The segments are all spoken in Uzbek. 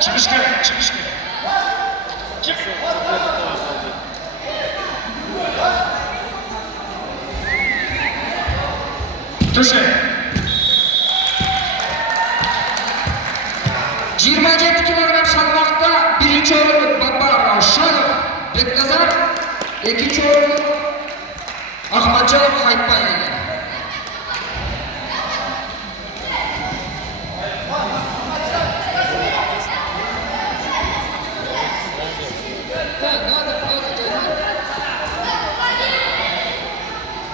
Çıkış gerek, çıkış gerek. Çık. Köşe. 27 kilogram salmoqda birinchi o'rinli Babbar Rashidov Beknazar, ikkinchi o'rinli Ahmadjon Hayitbayev.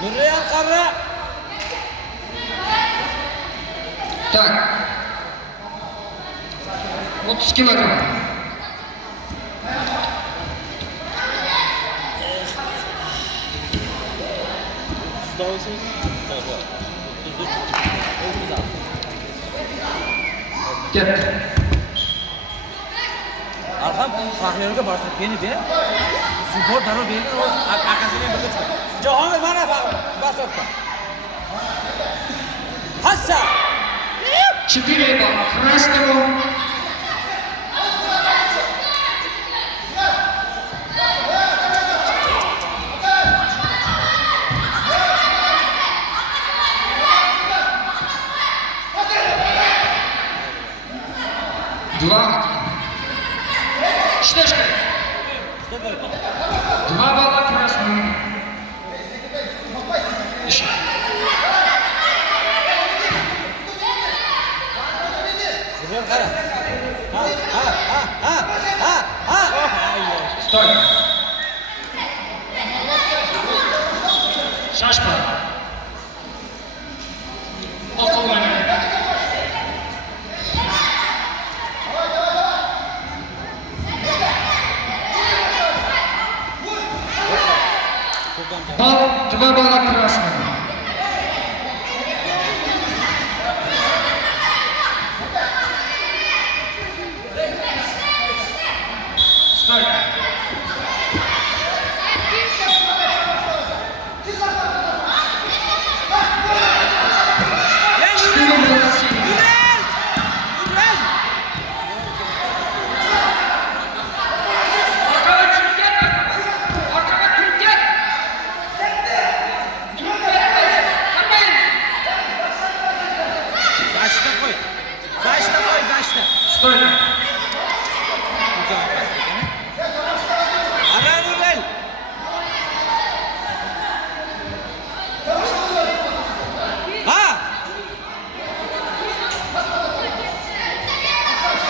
Nurreyan qarra. Tak. 30 kilogram. Gel. Arham faxriyorga borsa beni ber. Spor darov bergan o akasiga birga chiqadi. Jahongir mana basotda. Hassa. 4 bal. Krasnov. Два. Штешка. Два балла красного. Еще. Nurreyan qarra. Стой. Шашпа. Около. Бал, 2 балла красного. Стой. Стой. Ana Nurreyan. Ha!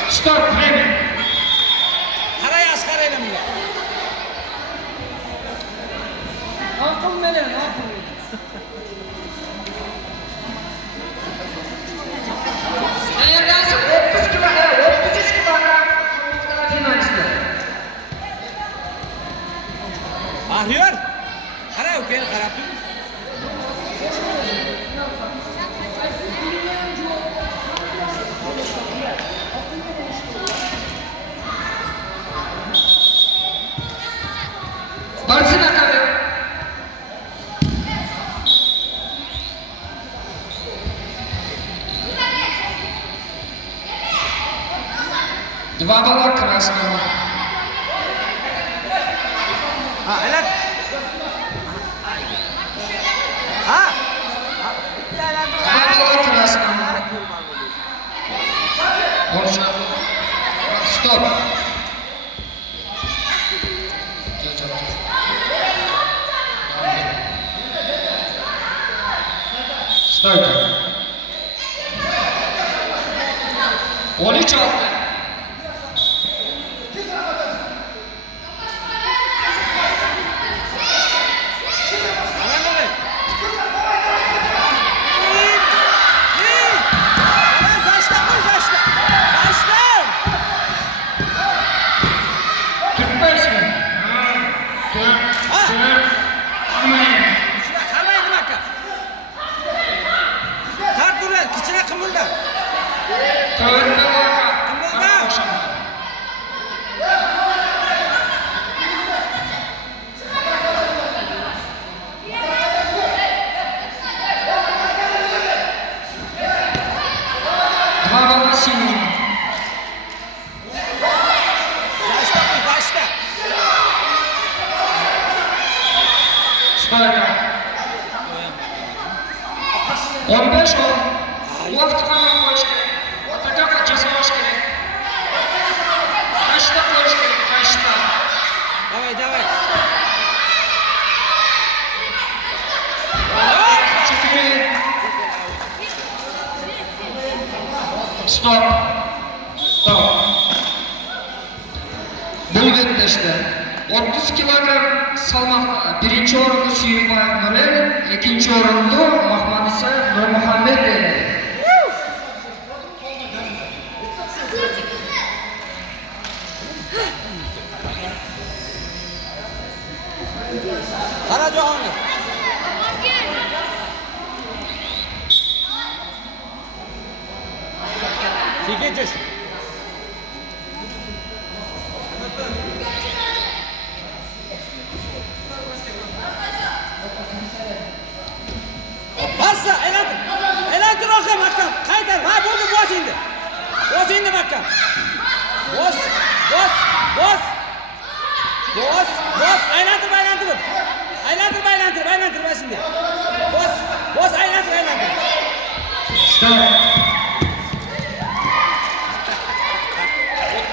Стоп, время. Qaraya asqarayla bunga. Akım menen, akım. Tayyorlansin 30 kilogram, 33 kilogram finalistlar. Faxriyor. Qara ukani qarab tur. Barsin akabe. Два балла красного. Ha, elat. Ha! Два балла красного. Стоп. Стойка. 13 oldu. Ana Nurreyan. Zaçta koy zaçta. Zaçta. Tutmayısın. Ha! Amayın. Şuna qarmaydi maka. Tart Nurreyan, kichina qimilda. To'rtta 15 ol. Vaqt qanday qo'yish kerak? O'rtaga qancha solish kerak? Qancha qo'yish kerak? Qancha? Давай. Stop. Bulvet işte. 30 kilogram salmakta. Birinci orunlu Suyunbayev Nurel, ikinci orunlu Mahmud ise Nur Muhammed Bey. Qara Jahongir. Sekin Bassa, aylantir rohim hakkam. Qaytar. Ha, bo'ldi, bos endi. Bos endi hakkam. Bos, aylantir. Aylantir bas endi. Bos, aylantir. Stop.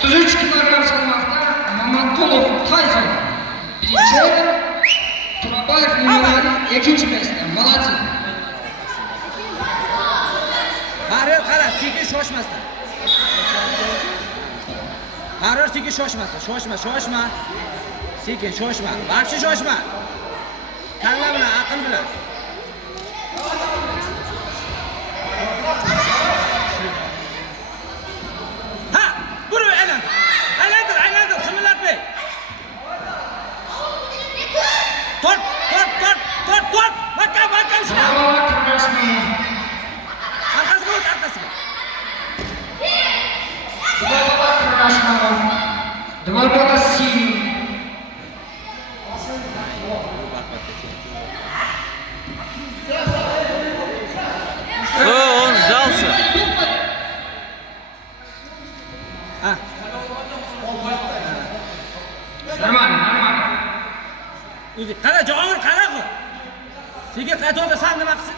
33 kilogram salmakta Mamatqulov Tayson. Birinci o'rin Turabayev Nurel, ikinci pesda. Молодцы. Harir qara, sekin shoshmasdan. Harir sekin shoshmasdan. Shoshma. Sekin shoshma. Вообще shoshma. Kalla bilan, aql bilan. Ha, buru aylantir. Qimillatmay. Tort. Makam shuna. Arkasiga o't, arkasiga. Два бока синий. Он сдался. Нормально. O'zi, qara Jahongir, qara-ku. Sekin qaytolda san nima qilsin?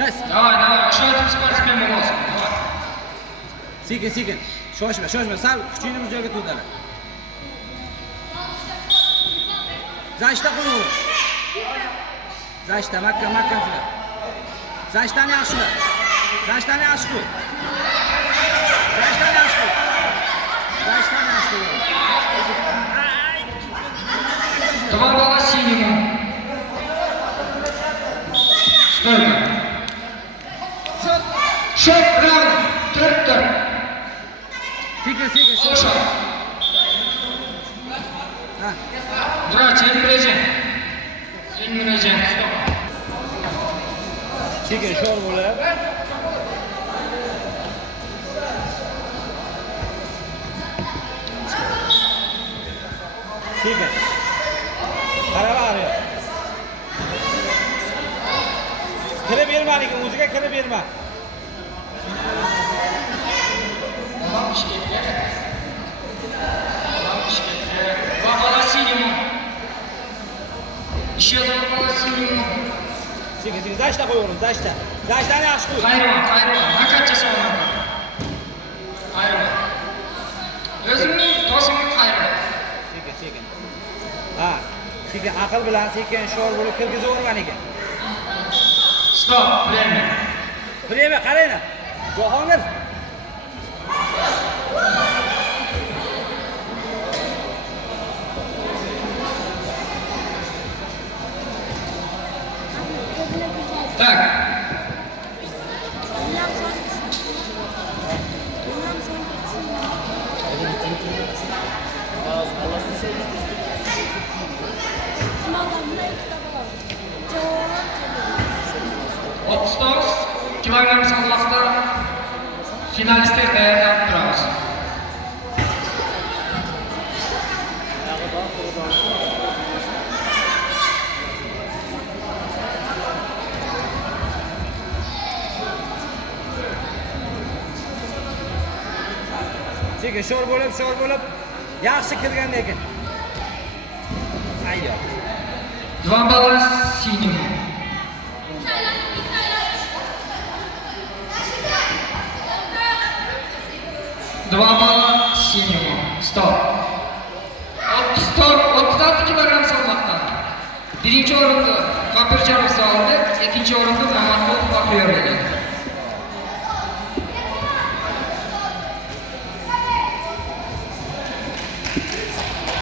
Yes. Давай, ошайтib спортсмен bo'lasan. Давай. Sekin. Shoshma. Sal kuchingni bir joyga to'dala. Zashta qo'y. Zashta, makka shuna. Zashtani yaxshi qo'y. Zashtani yaxshi qo'y. Два бока синему. Стойка. Счет равный. 4-4. Sekin. Слушай. Ha. Брат, Emrecan. Stop. Sekin sho'r bo'lib. Sekin. Qara bari. Kirib berma lekin o'ziga kirib berma. Два бока синему. Еще два бока синему. Sekin. Zashta qo'yaverim, zashta. Zashtani yaxshi qo'y. Hayron. Naqadcha sog'lom. Hayron. O'zimning do'stimga hayron. Sekin. Ha. Sekin aql bilan sekin sho'r bo'lib kirgizaverman ekan. Stop. Время qaranglar. Jahongir. Так. Otuz kilogram salmoqda finalistlar tayyorlanib turamiz. Sekin sho'r bo'lib yaxshi kirgan ekan. Ayyo. Два балла синему. 2 bala senior. Stop. 36 kilogram salmoqda. Birinchi o'rinda Kapirjanov Zorbek, ikkinchi o'rinda Mamatov Faxriyor edi.